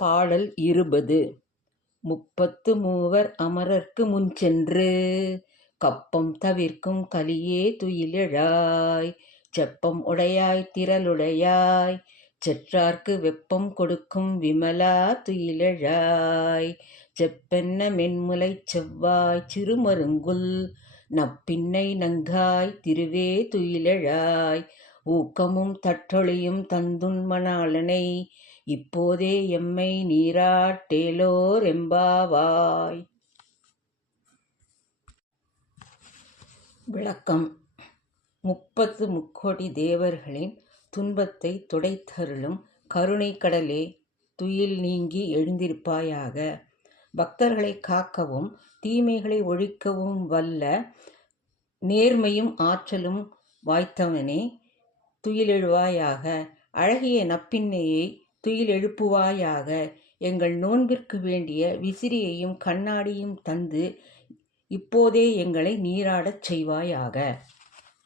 பாடல் 20. முப்பத்து மூவர் அமரர்க்கு முன்சென்று கப்பம் தவிர்க்கும் கலியே துயிலெழாய். செப்பம் உடையாய் திரளுடையாய் செற்றார்க்கு வெப்பம் கொடுக்கும் விமலா துயிலெழாய். செப்பென்ன மென்முலைச் செவ்வாய் சிறுமருங்குல் நப்பின்னை நங்காய் திருவே துயிலெழாய். ஊக்கமும் தற்றொழியும் தந்துன் மணாளனை இப்போதே எம்மை நீராட்டேலோர் எம்பாவாய். விளக்கம். 30 முக்கோடி தேவர்களின் துன்பத்தை துடைத்தருளும் கருணைக் கடலே, துயில் நீங்கி எழுந்திருப்பாயாக. பக்தர்களை காக்கவும் தீமைகளை ஒழிக்கவும் வல்ல நேர்மையும் ஆற்றலும் வாய்த்தவனே, துயிலெழுவாயாக. அழகிய நப்பின்னையை துயிலெழுப்புவாயாக. எங்கள் நோன்பிற்கு வேண்டிய விசிறியையும் கண்ணாடியும் தந்து இப்போதே எங்களை நீராடச் செய்வாயாக.